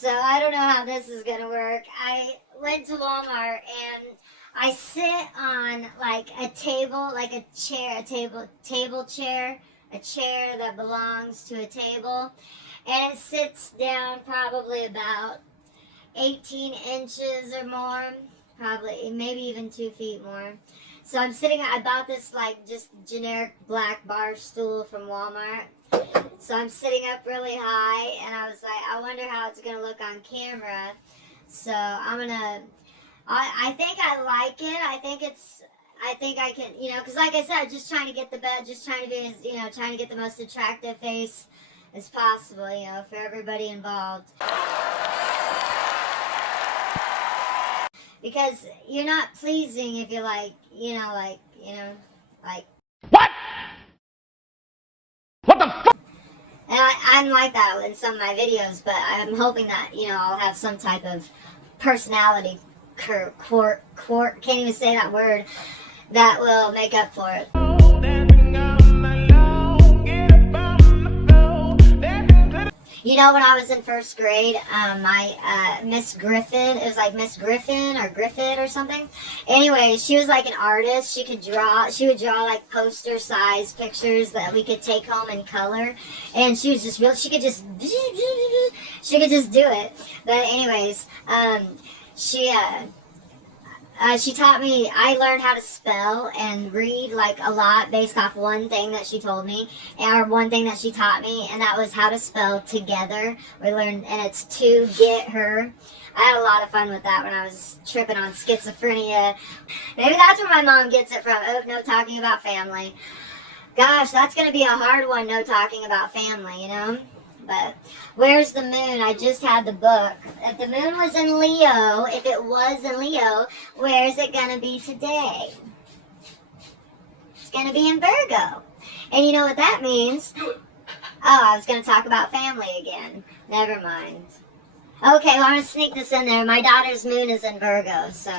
So I don't know how this is gonna work. I went to Walmart and I sit on like a table, like a chair, table chair, a chair that belongs to a table, and it sits down probably about 18 inches or more, probably maybe even 2 feet more. So I'm sitting, I bought this like just generic black bar stool from Walmart. So I'm sitting up really high and I was like, I wonder how it's gonna look on camera. So I think I like it. I think I can, because like I said, just trying to get the bed, just trying to be as, trying to get the most attractive face as possible, for everybody involved. Because you're not pleasing if you're like, like. What? What the fuck? And I'm like that in some of my videos, but I'm hoping that, I'll have some type of personality can't even say that word, that will make up for it. When I was in first grade, my Miss Griffin, it was like Miss Griffin or Griffith or something. Anyway, she was like an artist. She would draw like poster size pictures that we could take home in color. And she was just she could just do it. But anyways, she taught me, I learned how to spell and read like a lot based off one thing that she told me, or one thing that she taught me, and that was how to spell together. We learned, and it's to get her. I had a lot of fun with that when I was tripping on schizophrenia. Maybe that's where my mom gets it from. Oh, no talking about family. Gosh, that's going to be a hard one, no talking about family, But where's the moon? I just had the book. If the moon was in Leo, if it was in Leo, where's it going to be today? It's going to be in Virgo. And you know what that means? Oh, I was going to talk about family again. Never mind. Okay, well, I'm going to sneak this in there. My daughter's moon is in Virgo, so,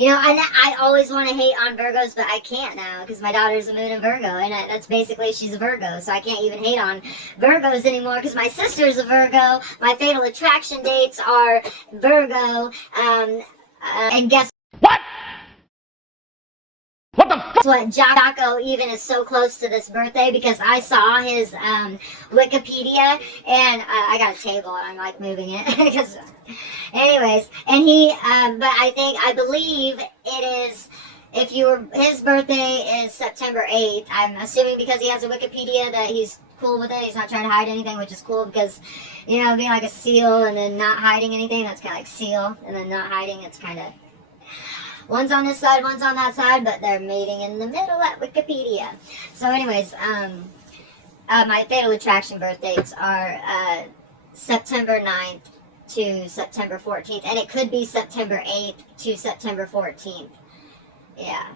I always want to hate on Virgos, but I can't now, because my daughter's a moon in Virgo, and that's basically, she's a Virgo, so I can't even hate on Virgos anymore, because my sister's a Virgo, my fatal attraction dates are Virgo, and guess what? What the fuck? What, Jocko even is so close to this birthday, because I saw his Wikipedia, and I got a table and I'm like moving it because anyways, and he but I believe it is, his birthday is September 8th. I'm assuming because he has a Wikipedia that he's cool with it. He's not trying to hide anything, which is cool, because being like a seal and then not hiding anything, that's kind of like seal, and then not hiding, it's kind of one's on this side, one's on that side, but they're meeting in the middle at Wikipedia. So anyways, my fatal attraction birth dates are September 9th to September 14th, and it could be September 8th to September 14th. Yeah.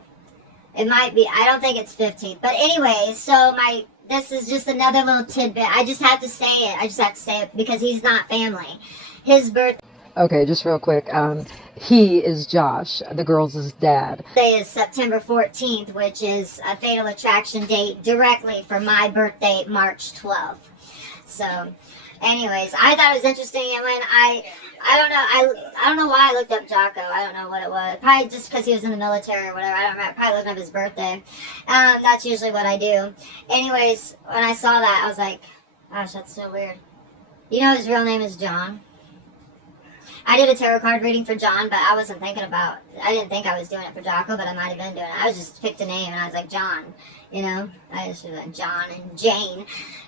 It might be. I don't think it's 15th. But anyways, so this is just another little tidbit. I just have to say it. I just have to say it because he's not family. His birthday. Okay, just real quick. He is Josh, the girls' dad. Today is September 14th, which is a fatal attraction date directly for my birthday, March 12th. So, anyways, I thought it was interesting, and when I don't know why I looked up Jocko. I don't know what it was. Probably just because he was in the military or whatever. I don't remember. Probably looking up his birthday. That's usually what I do. Anyways, when I saw that, I was like, gosh, that's so weird. His real name is John. I did a tarot card reading for John, but I didn't think I was doing it for Jocko, but I might have been doing it. I was just picked a name, and I was like, John, I just was like, John and Jane.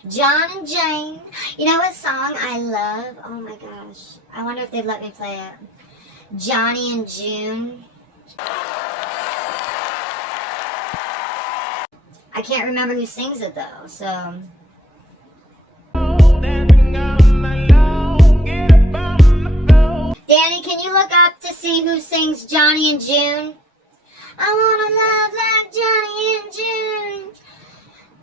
John and Jane. You know what song I love? Oh my gosh. I wonder if they'd let me play it. Johnny and June. I can't remember who sings it, though, so... Danny, can you look up to see who sings Johnny and June? I wanna love like Johnny and June.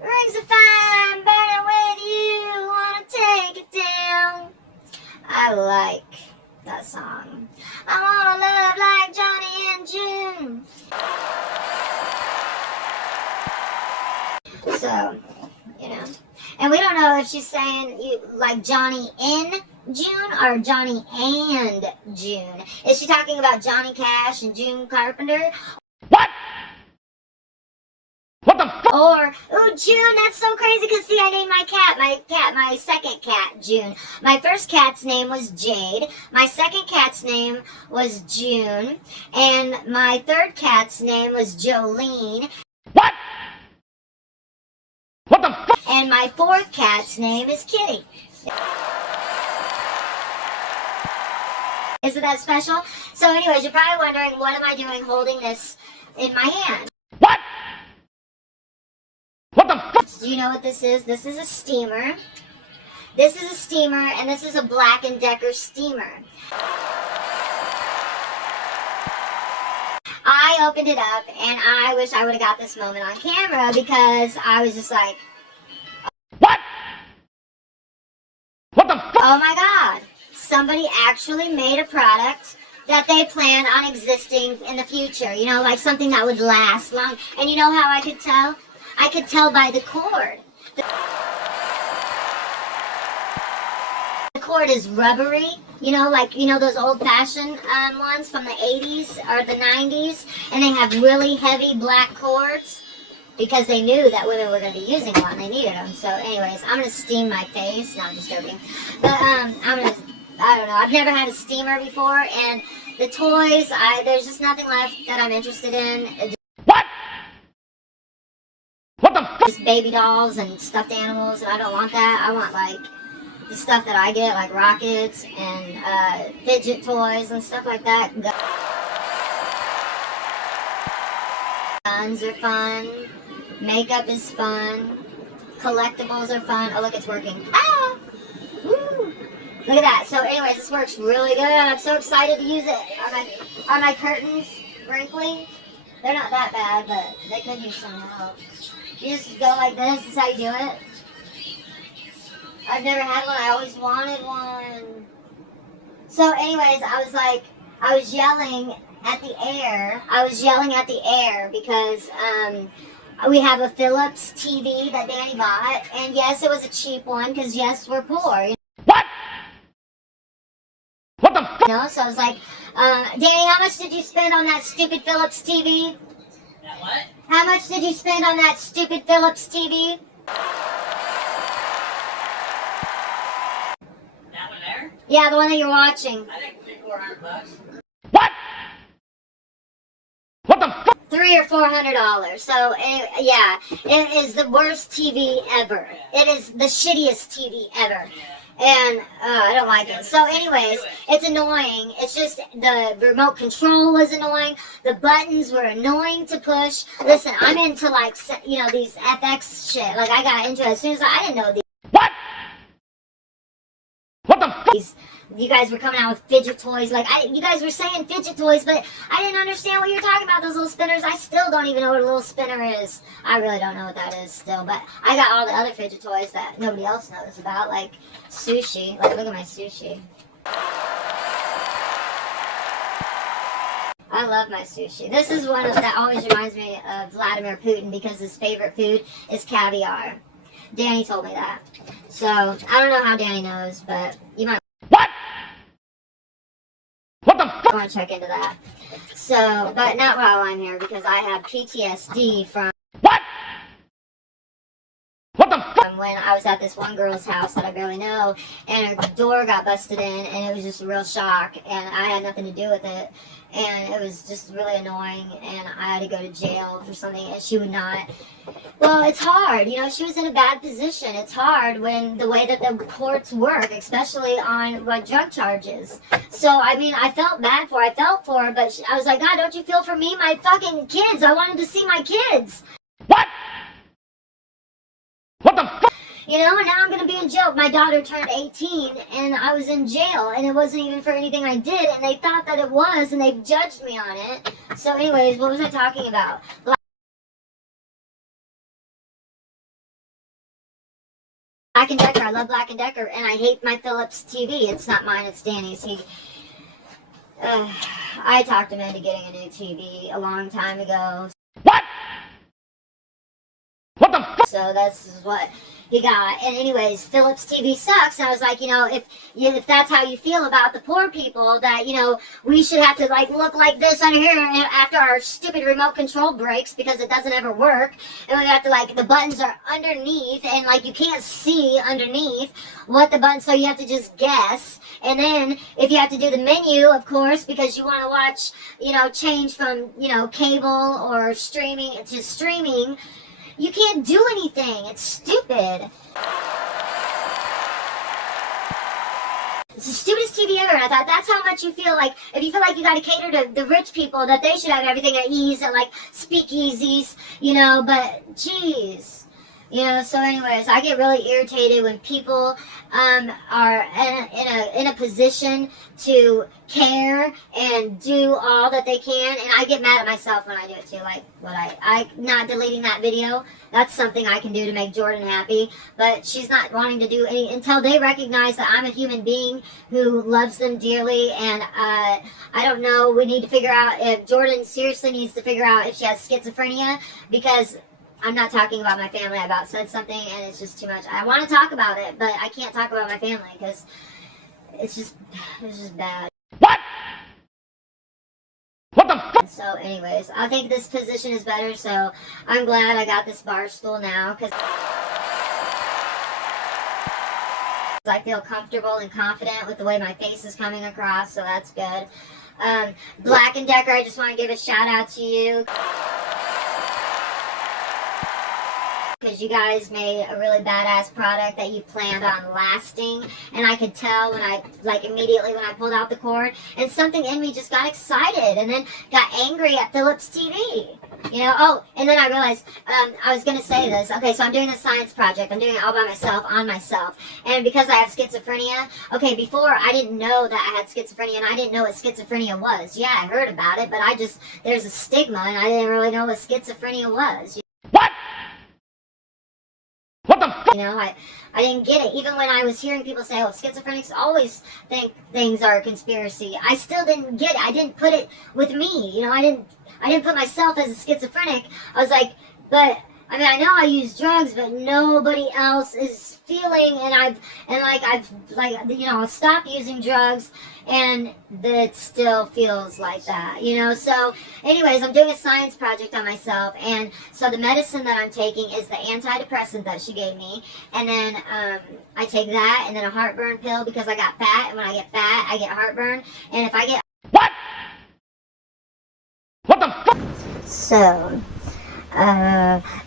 Rings of fire, I'm burning with you. Wanna take it down. I like that song. I wanna love like Johnny and June. So, and we don't know if she's saying like Johnny in June or Johnny and June? Is she talking about Johnny Cash and June Carpenter? What? What the fuck? Or, ooh, June, that's so crazy because see, I named my second cat, June. My first cat's name was Jade. My second cat's name was June. And my third cat's name was Jolene. What? What the fuck? And my fourth cat's name is Kitty. Isn't that special? So anyways, you're probably wondering, what am I doing holding this in my hand? What? What the fuck? Do you know what this is? This is a steamer. This is a steamer, and this is a Black & Decker steamer. I opened it up, and I wish I would have got this moment on camera because I was just like, What? What the fuck? oh my god, somebody actually made a product that they plan on existing in the future. You know, like something that would last long. And you know how I could tell? I could tell by the cord. The cord is rubbery, you know, like, you know, those old-fashioned ones from the 80s or the 90s, and they have really heavy black cords because they knew that women were going to be using them and they needed them. So anyways, I'm going to steam my face. No, I'm just joking. But I don't know, I've never had a steamer before, and the toys, there's just nothing left that I'm interested in. What? What the fuck? Just baby dolls and stuffed animals, and I don't want that. I want, like, the stuff that I get, like rockets and fidget toys and stuff like that. Guns are fun. Makeup is fun. Collectibles are fun. Oh, look, it's working. Ah! Woo! Look at that. So anyways, this works really good. I'm so excited to use it. Are my curtains wrinkly? They're not that bad, but they could use some help. You just go like this. This is how you do it. I've never had one. I always wanted one. So anyways, I was yelling at the air. I was yelling at the air because we have a Philips TV that Danny bought. And yes, it was a cheap one because yes, we're poor. You What? What the fuck? know? So I was like, Danny, how much did you spend on that stupid Philips TV? That what? How much did you spend on that stupid Philips TV? That one there? Yeah, the one that you're watching. I think $300-400. What? What the fuck? $300 or $400. So yeah, it is the worst TV ever. It is the shittiest TV ever. And I don't like it. So anyways, it's annoying. It's just the remote control was annoying. The buttons were annoying to push. Listen, I'm into like, you know, these FX shit. Like I got into it as soon as I didn't know What? What the fuck? these. You guys were coming out with fidget toys. Like you guys were saying fidget toys, but I didn't understand what you were talking about. Those little spinners. I still don't even know what a little spinner is. I really don't know what that is still. But I got all the other fidget toys that nobody else knows about, like sushi. Like look at my sushi. I love my sushi. This is one of that always reminds me of Vladimir Putin because his favorite food is caviar. Danny told me that. So I don't know how Danny knows, but you might. What? What the fuck? I want to check into that. So, but not while I'm here because I have PTSD from What? What the fuck? when I was at this one girl's house that I barely know, and her door got busted in, and it was just a real shock, and I had nothing to do with it, and it was just really annoying, and I had to go to jail for something, and she would not. Well, it's hard, you know, she was in a bad position. It's hard when the way that the courts work, especially on drug charges. So, I mean, I felt bad for her. I felt for her, but I was like, God, don't you feel for me? My fucking kids. I wanted to see my kids. What? What the fuck? You know, and now I'm going to be in jail. My daughter turned 18, and I was in jail, and it wasn't even for anything I did, and they thought that it was, and they judged me on it. So anyways, what was I talking about? Black & Decker. I love Black & Decker, and I hate my Philips TV. It's not mine, it's Danny's. I talked him into getting a new TV a long time ago. What? What the fuck? So that's what he got. And anyways, Philips TV sucks. And I was like, if that's how you feel about the poor people, that, we should have to like look like this under here after our stupid remote control breaks because it doesn't ever work. And we have to like, the buttons are underneath and like you can't see underneath what the buttons, so you have to just guess. And then if you have to do the menu, of course, because you want to watch, change from, cable or streaming to streaming, you can't do anything. It's stupid. It's the stupidest TV ever. I thought that's how much you feel like, if you feel like you got to cater to the rich people, that they should have everything at ease and like speakeasies, but geez. So anyways, I get really irritated when people are in a position to care and do all that they can, and I get mad at myself when I do it too. Like what I not deleting that video. That's something I can do to make Jordan happy, but she's not wanting to do any until they recognize that I'm a human being who loves them dearly. And I don't know. We need to figure out if Jordan seriously needs to figure out if she has schizophrenia, because I'm not talking about my family. I about said something and it's just too much. I want to talk about it, but I can't talk about my family because it's just bad. What? What the fuck? So anyways, I think this position is better, so I'm glad I got this bar stool now because I feel comfortable and confident with the way my face is coming across, so that's good. Black & Decker, I just want to give a shout out to you, because you guys made a really badass product that you planned on lasting, and I could tell when immediately when I pulled out the cord, and something in me just got excited and then got angry at Philips TV. And then I realized, I was going to say this. Okay, so I'm doing a science project. I'm doing it all by myself, on myself. And because I have schizophrenia, okay, before I didn't know that I had schizophrenia, and I didn't know what schizophrenia was. Yeah, I heard about it, but there's a stigma, and I didn't really know what schizophrenia was. What? What the fuck? I didn't get it. Even when I was hearing people say, schizophrenics always think things are a conspiracy. I still didn't get it. I didn't put it with me. I didn't put myself as a schizophrenic. I was like, but I know I use drugs, but nobody else is feeling, and I've stopped using drugs, and it still feels like that, So, anyways, I'm doing a science project on myself, and so the medicine that I'm taking is the antidepressant that she gave me, and then I take that, and then a heartburn pill because I got fat, and when I get fat, I get heartburn, and if I get What? What the fuck? So, we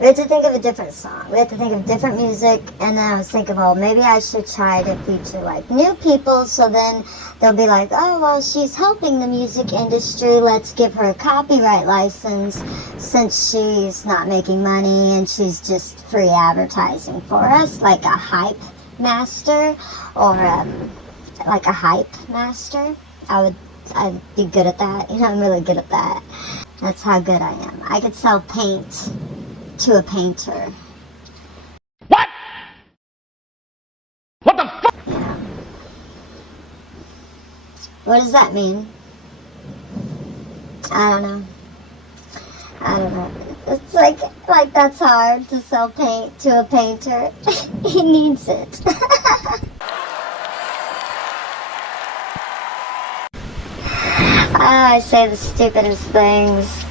had to think of a different song. We had to think of different music, and then I was thinking, well, maybe I should try to feature like new people, so then they'll be like, oh, well, she's helping the music industry. Let's give her a copyright license since she's not making money and she's just free advertising for us, like a hype master or like a hype master. I'd be good at that. I'm really good at that. That's how good I am. I could sell paint to a painter. What? What the fuck? Yeah. What does that mean? I don't know. It's like that's hard to sell paint to a painter. He needs it. I say the stupidest things.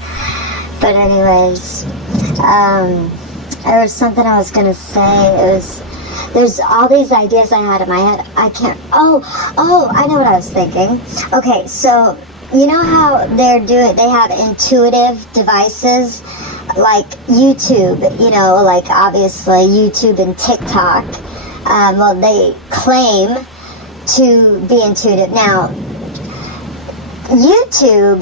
But anyways, there was something I was gonna say. There's all these ideas I had in my head. I know what I was thinking. Okay, so you know how they have intuitive devices like YouTube, like obviously YouTube and TikTok. Well, they claim to be intuitive. Now, YouTube,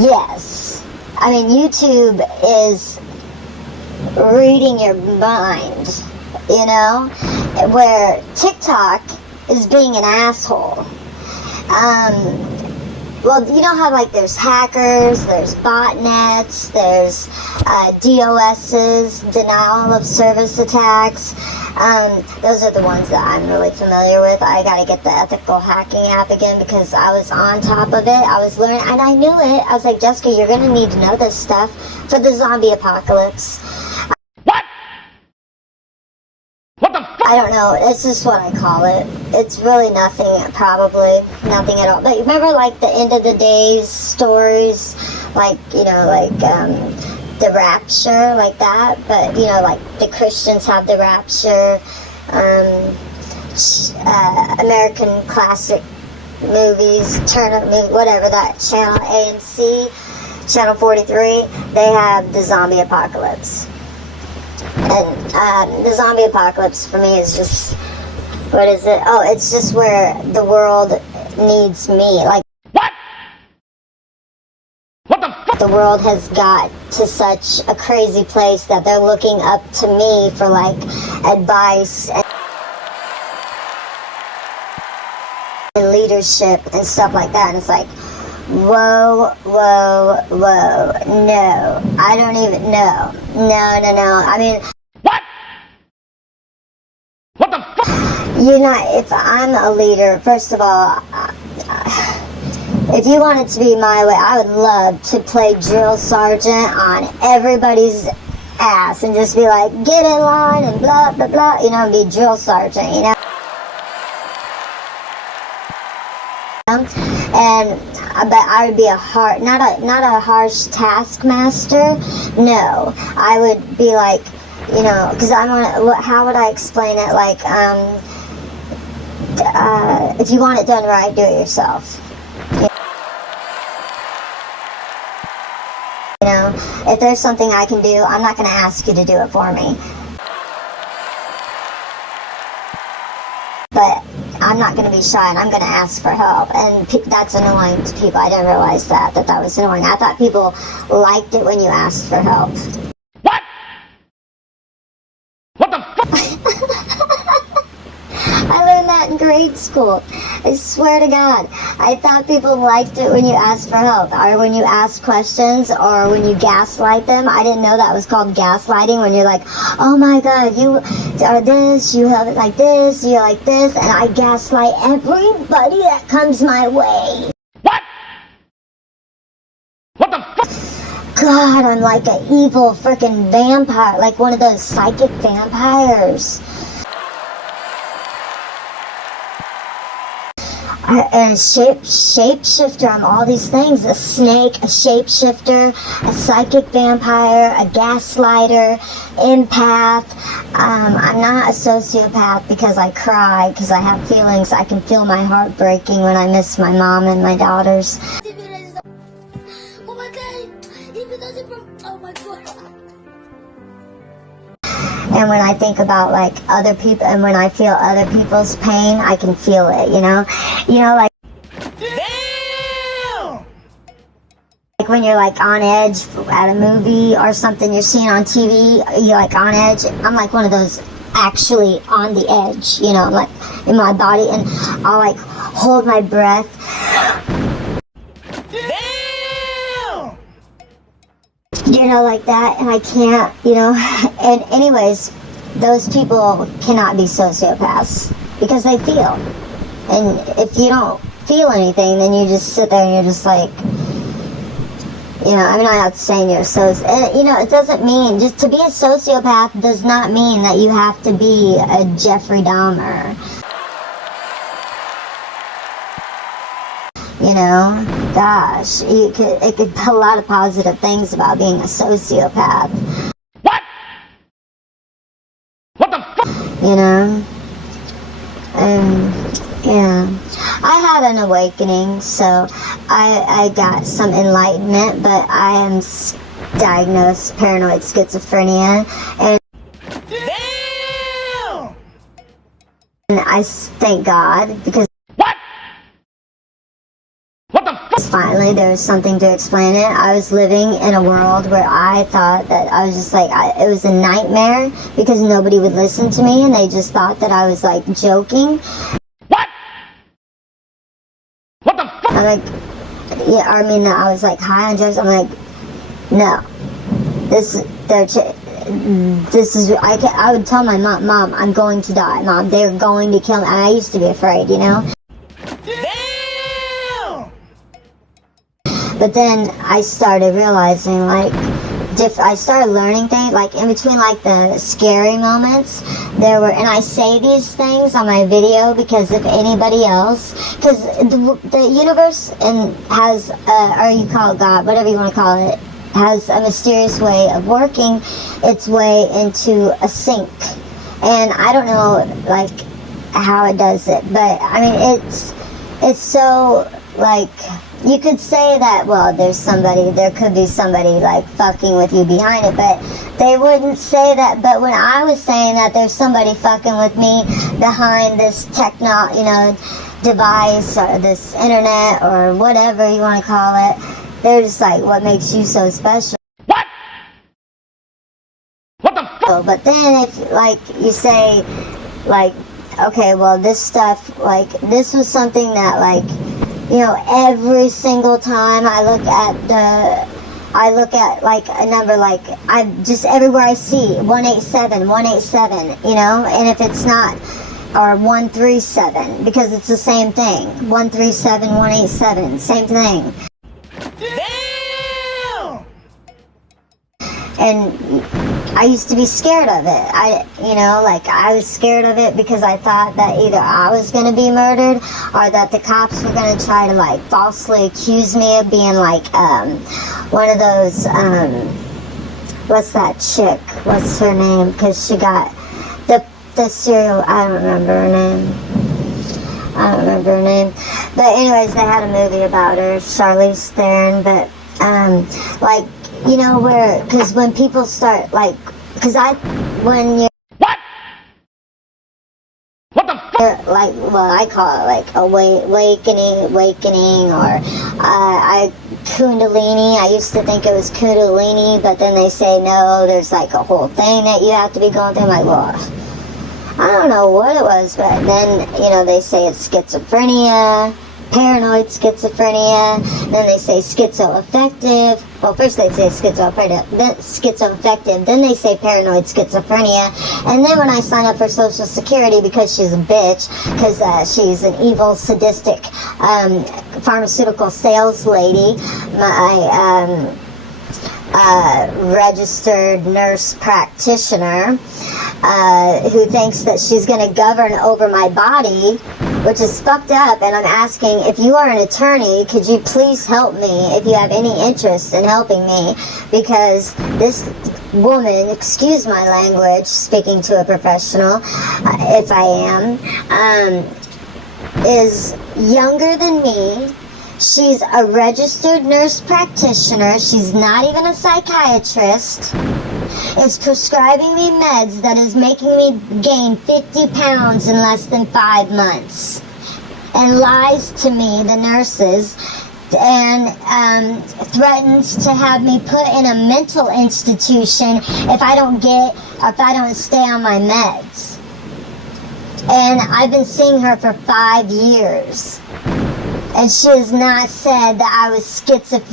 yes. YouTube is reading your mind, where TikTok is being an asshole. Well, you know how there's hackers, there's botnets, there's DOSs, denial of service attacks. Those are the ones that I'm really familiar with. I gotta get the ethical hacking app again because I was on top of it. I was learning, and I knew it. I was like, Jessica, you're gonna need to know this stuff for the zombie apocalypse. I don't know, it's just what I call it. It's really nothing, probably nothing at all. But you remember like the end of the days stories, like, you know, like the rapture, like that, but you know, like the Christians have the rapture, American classic movies, Turner, whatever that channel, AMC, channel 43, they have the zombie apocalypse. And the zombie apocalypse for me is just, what is it? Oh, it's just where the world needs me. Like, What? What the fuck? the world has got to such a crazy place that they're looking up to me for like advice and leadership and stuff like that. And it's like, whoa, whoa, whoa, no, I don't even know. No. I mean, What? What the fuck? you know, if I'm a leader, first of all, if you want it to be my way, I would love to play drill sergeant on everybody's ass and just be like, get in line and blah, blah, blah, you know, and be drill sergeant, you know? And but I would be not a harsh taskmaster. No, I would be like, you know, because how would I explain it? Like, if you want it done right, do it yourself. You know, if there's something I can do, I'm not going to ask you to do it for me. But I'm not going to be shy, and I'm going to ask for help. And that's annoying to people. I didn't realize that was annoying. I thought people liked it when you asked for help. What? What the fuck? I learned that in grade school. I swear to God. I thought people liked it when you asked for help, or when you asked questions, or when you gaslight them. I didn't know that was called gaslighting, when you're like, oh my God, you are this, you have it like this, you're like this, and I gaslight everybody that comes my way. What? What the fuck? God, I'm like an evil freaking vampire, like one of those psychic vampires. A shapeshifter, I'm all these things. A snake, a shapeshifter, a psychic vampire, a gaslighter, empath. I'm not a sociopath because I cry, because I have feelings. I can feel my heart breaking when I miss my mom and my daughters. Oh my God! Oh my God! And when I think about like other people, and when I feel other people's pain, I can feel it, you know? You know, like, Damn! like when you're like on edge at a movie or something you're seeing on TV, you're like on edge. I'm like one of those actually on the edge, you know, I'm like in my body, and I'll like hold my breath. Damn! You know, like that, and I can't, you know. And anyways, those people cannot be sociopaths because they feel. And if you don't feel anything, then you just sit there and you're just like, you know, I'm not saying you're you know, it doesn't mean, just to be a sociopath does not mean that you have to be a Jeffrey Dahmer. You know, gosh, it could a lot of positive things about being a sociopath. What? What the fuck? You know, yeah, I had an awakening, so I got some enlightenment, but I am diagnosed paranoid schizophrenia, and Damn! I thank God, because What? What the fuck? finally there was something to explain it. I was living in a world where I thought that I was just like, it was a nightmare, because nobody would listen to me, and they just thought that I was like joking. What? What the fuck? I'm like, yeah, I mean, I was like high on drugs. I'm like, no, I would tell my mom, I'm going to die, Mom, they're going to kill me. And I used to be afraid, you know. Damn! But then I started realizing, like, I started learning things, like in between like the scary moments, there were, and I say these things on my video because if anybody else, because the universe and has, or you call it God, whatever you want to call it, has a mysterious way of working its way into a sink. And I don't know, like, how it does it, but I mean, it's so, like, you could say that, well, there could be somebody like fucking with you behind it, but they wouldn't say that. But when I was saying that there's somebody fucking with me behind this device or this internet or whatever you want to call it, they're just like, what makes you so special? What? What the fuck? But then if, like, you say, like, okay, well, this stuff, like, this was something that, like, you know, every single time I look at like a number, like, I just, everywhere I see 187, 187, you know, and if it's not, or 137, because it's the same thing, 137, 187, same thing. Damn! And I used to be scared of it. I was scared of it because I thought that either I was going to be murdered or that the cops were going to try to, like, falsely accuse me of being, like, one of those, what's that chick? What's her name? Because she got the serial, I don't remember her name. But anyways, they had a movie about her, Charlize Theron, but, like, you know, where, because when people start, like, when you're, What? What the fuck? like, well, I call it, like, awakening, or, Kundalini. I used to think it was Kundalini, but then they say, no, there's, like, a whole thing that you have to be going through. I'm like, well, I don't know what it was, but then, you know, they say it's schizophrenia, paranoid schizophrenia, then they say schizoaffective. Well, first they say schizoaffective, then they say paranoid schizophrenia, and then when I sign up for Social Security, because she's a bitch, because she's an evil, sadistic, pharmaceutical sales lady, my registered nurse practitioner, who thinks that she's going to govern over my body, which is fucked up, and I'm asking, if you are an attorney, could you please help me if you have any interest in helping me, because this woman, excuse my language, speaking to a professional, if I am, is younger than me. She's a registered nurse practitioner. She's not even a psychiatrist. Is prescribing me meds that is making me gain 50 pounds in less than 5 months. And lies to me, the nurses, and threatens to have me put in a mental institution if I don't stay on my meds. And I've been seeing her for 5 years. And she has not said that I was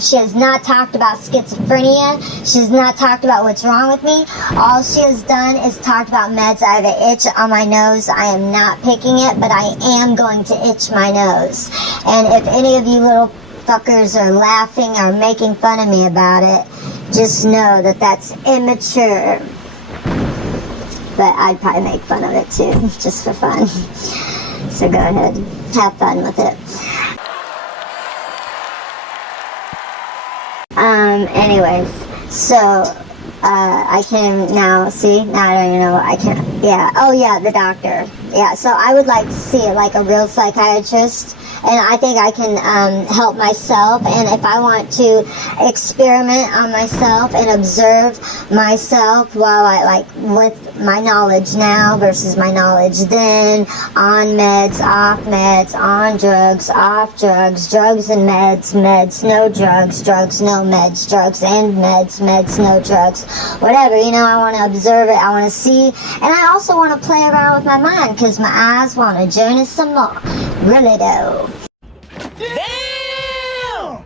she has not talked about schizophrenia. She has not talked about what's wrong with me. All she has done is talked about meds. I have an itch on my nose. I am not picking it, but I am going to itch my nose. And if any of you little fuckers are laughing or making fun of me about it, just know that that's immature. But I'd probably make fun of it too, just for fun. So go ahead, have fun with it. Anyways, so, I can now see, now I don't even know, I can't, yeah, oh yeah, the doctor, yeah, so I would like to see it like a real psychiatrist, and I think I can, help myself, and if I want to experiment on myself and observe myself while I, like, with my knowledge now versus my knowledge then, on meds, off meds, on drugs, off drugs, drugs and meds, meds, no drugs, drugs, no meds, drugs and meds, meds, no drugs, whatever, you know, I want to observe it, I want to see, and I also want to play around with my mind, because my eyes want to journey some more, really do. Damn!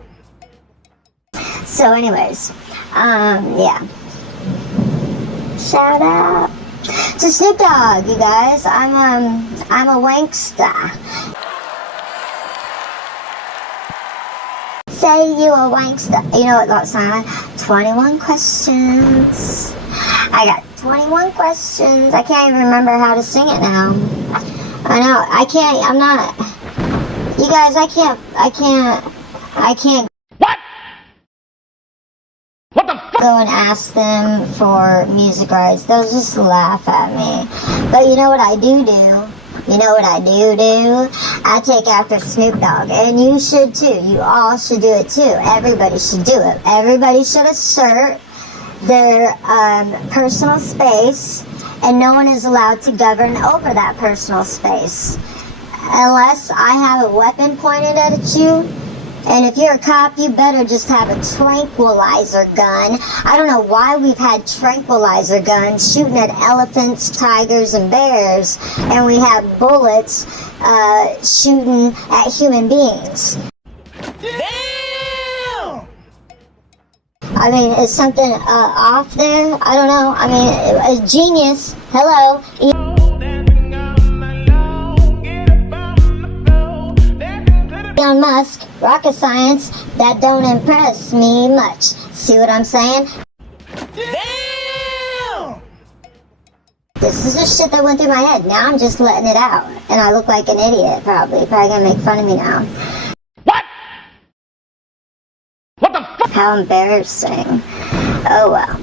So anyways, yeah. Shout out to Snoop Dogg, you guys. I'm a wankster. say you a wankster. You know what that song? 21 questions. I got 21 questions. I can't even remember how to sing it now. I know, I can't, I'm not, you guys, I can't. What? What the fuck? Go and ask them for music rights. They'll just laugh at me. But you know what I do? You know what I do? I take after Snoop Dogg. And you should too. You all should do it too. Everybody should do it. Everybody should assert their personal space, and no one is allowed to govern over that personal space. Unless I have a weapon pointed at you. And if you're a cop, you better just have a tranquilizer gun. I don't know why we've had tranquilizer guns shooting at elephants, tigers, and bears, and we have bullets shooting at human beings. Damn! I mean, is something off there? I don't know. I mean, a genius. Hello. Elon Musk, rocket science, that don't impress me much. See what I'm saying? Damn! This is the shit that went through my head. Now I'm just letting it out. And I look like an idiot, probably. Probably gonna make fun of me now. What? What the fuck? How embarrassing. Oh well.